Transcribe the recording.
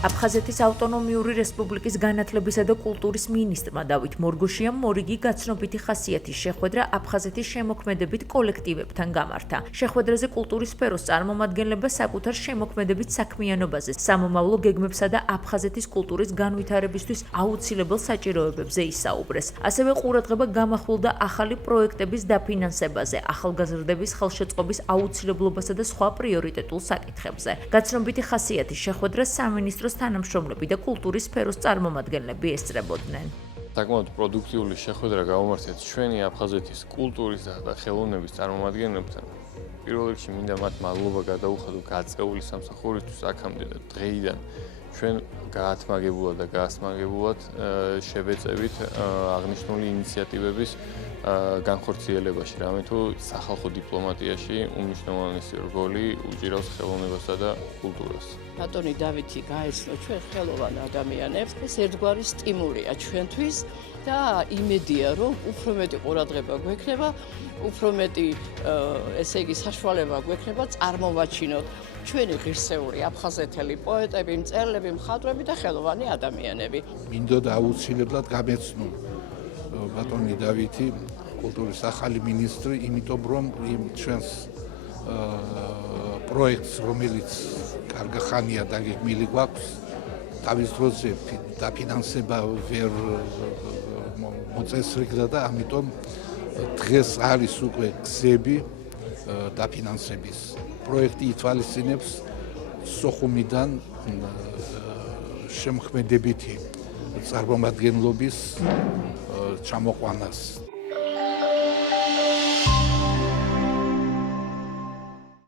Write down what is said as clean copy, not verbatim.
აფხაზეთის ავტონომიური რესპუბლიკის განათლებისა და კულტურის მინისტრმა დავით მორგოშიამ მორიგი გაცნობიტი ხასიათის შეხვედრა აფხაზეთის შემოქმედებით კოლექტივებთან გამართა. შეხვედრაზე კულტურის სფეროს წარმომადგენლება საკუთარ შემოქმედებით საქმიანობაზე, სამომავლო გეგმებსა და აფხაზეთის კულტურის განვითარებისთვის აუცილებელ საჭიროებებზე ისაუბრეს. ასევე ყურადღება გამახვილდა ახალი პროექტების დაფინანსებაზე, ახალგაზრდების ხელშეწყობის აუცილებლობასა და სხვა პრიორიტეტულ საკითხებზე. გაცნობიტი ხასიათის შეხვედრა სამინისტროს თანამშრომლები და კულტურის სფეროს წარმომადგენლები ესწრებოდნენ. საკმაოდ პროდუქტიული შეხვედრა გავუმართეთ ჩვენი აფხაზეთის კულტურის და ხელოვნების წარმომადგენლებთან. პირველ რიგში მინდა მათ მადლობა გადაუხადო გაწეული სამსახურისთვის აქამდე და დღეიდან ჩვენ გაათმაგებულად და გაასმაგებულად შევეწევით აღნიშნული ინიციატივების განხორციელებაში, რამე თუ სახალხო დიპლომატიაში უმნიშვნელოვანესი როლი უჭირავს ხელოვნებასა და კულტურას. ბატონი დავითი გაეცნო ჩვენ ხელოვან ადამიანებს, ეს ერთგვარი სტიმულია ჩვენთვის და იმედია, რომ უფრო მეტი ყურადღება გვექნება, უფრო მეტი ესე იგი საშუალება გვექნება წარმოვაჩინოთ ჩვენი ღირსეული აფხაზეთელი პოეტები, მწერლები, მხატვრები და ხელოვანი ადამიანები. მინდოდა აუცილებლად გამეცნო ბატონი დავითი კულტურის ახალი მინისტრი, იმიტომ რომ იმ ჩვენს პროექტს, რომელიც კარგი ხანია დაგეგმილი გვაქვს, თავის დროზე დაფინანსება ვერ მოწესრიგდა და ამიტომ დღეს არის უკვე გზები დაფინანსების. პროექტი ითვალისწინებს სოხუმიდან შემოქმედებითი წარმომადგენლობის ჩამოყვანას.